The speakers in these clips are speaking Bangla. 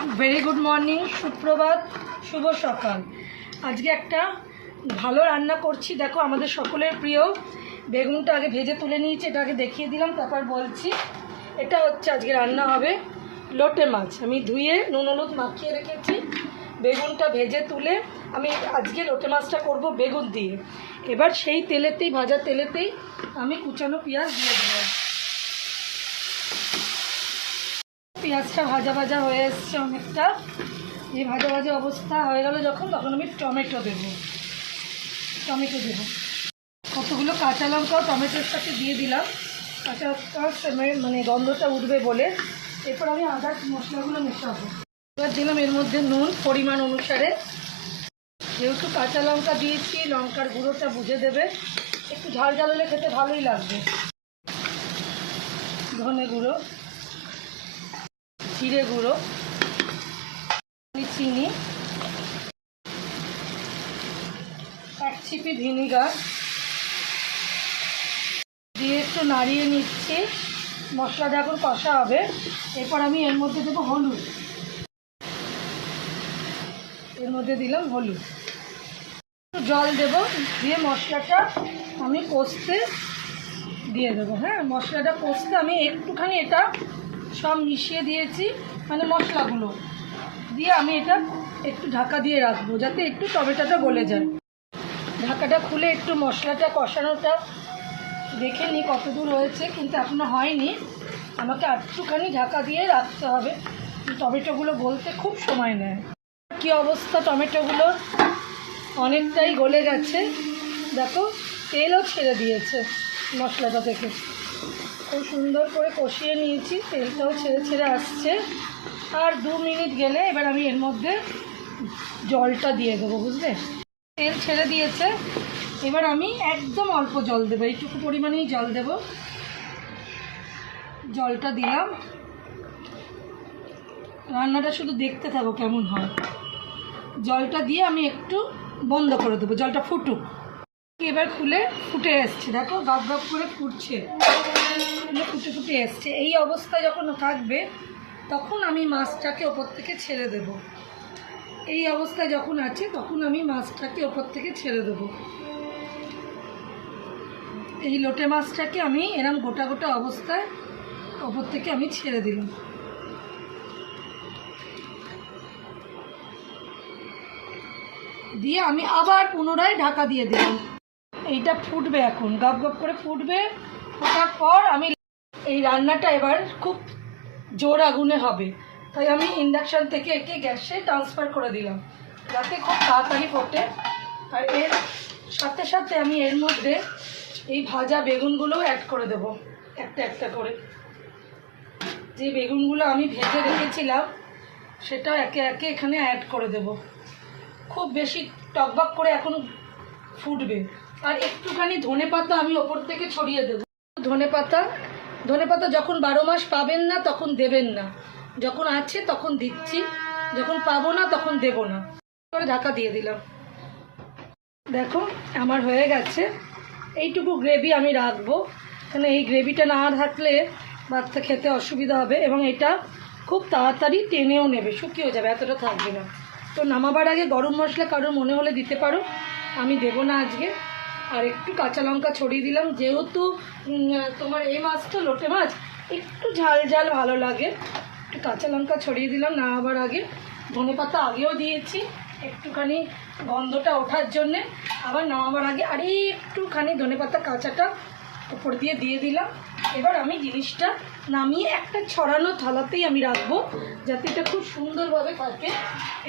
ভেরি গুড মর্নিং, সুপ্রভাত, শুভ সকাল। আজকে একটা ভালো রান্না করছি। দেখো, আমাদের সকলের প্রিয় বেগুনটা আগে ভেজে তুলে নিয়েছি, এটা আগে দেখিয়ে দিলাম, তারপর বলছি। এটা হচ্ছে আজকে রান্না হবে লোটে মাছ। আমি ধুয়ে নুন হলুদ মাখিয়ে রেখেছি। বেগুনটা ভেজে তুলে আমি আজকে লোটে মাছটা করব বেগুন দিয়ে। এবার সেই তেলেতেই, ভাজা তেলেতেই আমি কুচানো পেঁয়াজ দিয়ে দেবো। পেঁয়াজটা ভাজা ভাজা হয়ে এসছে অনেকটা। এই ভাজা ভাজা অবস্থা হয়ে গেল যখন, তখন আমি টমেটো দেবো। কতগুলো কাঁচা লঙ্কাও টমেটোর সাথে দিয়ে দিলাম, কাঁচা লঙ্কা মানে গন্ধটা উঠবে বলে। এরপর আমি আদা মশলাগুলো মেশাবো। এবার দিলাম এর মধ্যে নুন পরিমাণ অনুসারে। যেহেতু কাঁচা লঙ্কা দিয়েছি, লঙ্কার গুঁড়োটা বুঝে দেবে। একটু ঝাল ঝাল হলে খেতে ভালোই লাগবে। ধনে গুঁড়ো, জিরে গুঁড়ো, চিনি, এক ছিপি ভিনিগার দিয়ে একটু নাড়িয়ে নিচ্ছি। মশলাটা এখন কষা হবে। এরপর আমি এর মধ্যে দেবো হলুদ। এর মধ্যে দিলাম হলুদ, একটু জল দেবো, দিয়ে মশলাটা আমি কষতে দিয়ে দেবো। হ্যাঁ, মশলাটা কষতে আমি একটুখানি এটা সব মিশিয়ে দিয়েছি, মানে মশলাগুলো দিয়ে আমি এটা একটু ঢাকা দিয়ে রাখবো, যাতে একটু টমেটোটা গলে যায়। ঢাকাটা খুলে একটু মশলাটা কষানোটা দেখে নিই কত দূর হয়েছে, কিন্তু এখনও হয়নি। আমাকে একটুখানি ঢাকা দিয়ে রাখতে হবে, টমেটোগুলো গলতে খুব সময় নেয়। কী অবস্থা, টমেটোগুলো অনেকটাই গলে গেছে। দেখো, তেলও ছেড়ে দিয়েছে মশলাটা থেকে। খুব সুন্দর করে কষিয়ে নিয়েছি, তেলটাও ছেড়ে ছেড়ে আসছে। আর 2 মিনিট গেলে এবার আমি এর মধ্যে জলটা দিয়ে দেবো, বুঝলে? তেল ছেড়ে দিয়েছে, এবার আমি একদম অল্প জল দেবো, এইটুকু পরিমাণেই জল দেব। জলটা দিলাম। রান্নাটা শুধু দেখতে থাকো কেমন হয়। জলটা দিয়ে আমি একটু বন্ধ করে দেবো, জলটা ফুটুক। এবার খুলে ফুটে এসছে, দেখো গপ গপ করে ফুটছে, ফুটে ফুটে এসছে। এই অবস্থায় যখন থাকবে তখন আমি মাছটাকে ওপর থেকে ছেড়ে দেব। এই অবস্থায় যখন আছে তখন আমি মাছটাকে ওপর থেকে ছেড়ে দেব। এই লোটে মাছটাকে আমি এরকম গোটা গোটা অবস্থায় ওপর থেকে আমি ছেড়ে দিলাম। দিয়ে আমি আবার পুনরায় ঢাকা দিয়ে দিলাম। এইটা ফুটবে, এখন গপ গপ করে ফুটবে। ফোটার পর আমি এই রান্নাটা এবার খুব জোর আগুনে হবে, তাই আমি ইন্ডাকশান থেকে একে গ্যাসে ট্রান্সফার করে দিলাম, যাতে খুব তাড়াতাড়ি ফোটে। আর এর সাথে সাথে আমি এর মধ্যে এই ভাজা বেগুনগুলোও অ্যাড করে দেব, একটা একটা করে। যে বেগুনগুলো আমি ভেজে রেখেছিলাম সেটাও একে একে এখানে অ্যাড করে দেব। খুব বেশি টকবক করে এখন ফুটবে। আর একটুখানি ধনেপাতা আমি ওপর থেকে ছড়িয়ে দেবো। ধনেপাতা যখন 12 মাস পাবেন না তখন দেবেন না, যখন আছে তখন দিচ্ছি, যখন পাবো না তখন দেব না। করে ঢাকা দিয়ে দিলাম। দেখো আমার হয়ে গেছে। এইটুকু গ্রেভি আমি রাখবো, কারণ এই গ্রেভিটা না থাকলে বাচ্চা খেতে অসুবিধা হবে, এবং এটা খুব তাড়াতাড়ি টেনেও নেবে, শুকিয়েও যাবে, এতটা থাকবে না। তো নামাবার আগে গরম মশলা কারোর মনে হলে দিতে পারো, আমি দেবো না আজকে। আর একটু কাঁচা লঙ্কা ছড়িয়ে দিলাম, যেহেতু তোমার এই মাছটা লোটে মাছ একটু ঝাল ঝাল ভালো লাগে, একটু কাঁচা লঙ্কা ছড়িয়ে দিলাম নামাবার আগে। ধনেপাতা আগেও দিয়েছি একটুখানি গন্ধটা ওঠার জন্যে, আবার নামাবার আগে আর একটুখানি ধনেপাতা কাঁচাটা উপর দিয়ে দিলাম। এবার আমি জিনিসটা নামিয়ে একটা ছড়ানো থালাতেই আমি রাখবো, যাতে এটা খুব সুন্দরভাবে থাকে।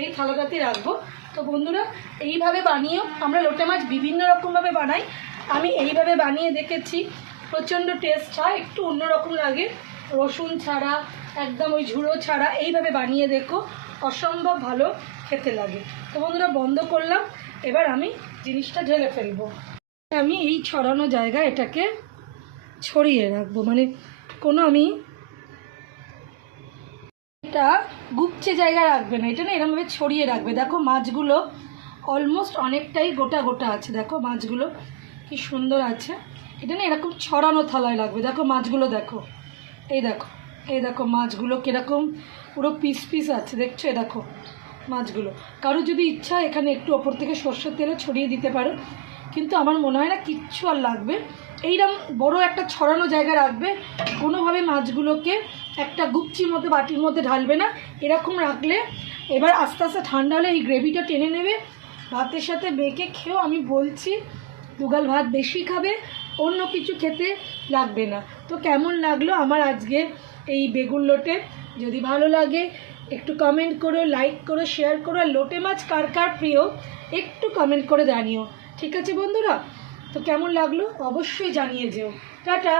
এই থালাটাতেই রাখবো। তো বন্ধুরা, এইভাবে বানিয়েও আমরা লোটে মাছ বিভিন্ন রকমভাবে বানাই। আমি এইভাবে বানিয়ে দেখেছি, প্রচণ্ড টেস্ট হয়, একটু অন্যরকম লাগে, রসুন ছাড়া, একদম ওই ঝুড়ো ছাড়া। এইভাবে বানিয়ে দেখো, অসম্ভব ভালো খেতে লাগে। তো বন্ধুরা, বন্ধ করলাম। এবার আমি জিনিসটা ঢেলে ফেলবো। আমি এই ছড়ানো জায়গায় এটাকে ছড়িয়ে রাখবো, মানে কোনো আমি এটা গুপচে জায়গায় রাখবে না, এটা না এরকমভাবে ছড়িয়ে রাখবে। দেখো মাছগুলো অলমোস্ট অনেকটাই গোটা গোটা আছে, দেখো মাছগুলো কি সুন্দর আছে। এটা না এরকম ছড়ানো থালায় রাখবে। দেখো মাছগুলো, দেখো এই দেখো মাছগুলো কীরকম পুরো পিস পিস আছে, দেখছো? এ দেখো মাছগুলো। কারো যদি ইচ্ছা এখানে একটু ওপর থেকে সর্ষের তেলে ছড়িয়ে দিতে পারো, কিন্তু আমার মনে হয় না কিচ্ছু আর লাগবে। এইরকম বড় একটা ছড়ানো জায়গা রাখবে, কোনোভাবে মাছগুলোকে একটা গুপচির মধ্যে বাটির মধ্যে ঢালবে না, এরকম রাখলে এবার আস্তে আস্তে ঠান্ডা হলে এই গ্রেভিটা টেনে নেবে। ভাতের সাথে মেখে খেয়েও আমি বলছি দুগাল ভাত বেশি খাবে, অন্য কিছু খেতে লাগবে না। তো কেমন লাগলো আমার আজকে এই বেগুন লোটে? যদি ভালো লাগে একটু কমেন্ট করো, লাইক করো, শেয়ার করো। আর লোটে মাছ কার কার প্রিয় একটু কমেন্ট করে জানিও, ঠিক আছে বন্ধুরা? তো কেমন লাগলো অবশ্যই জানিয়ে যেও। টাটা।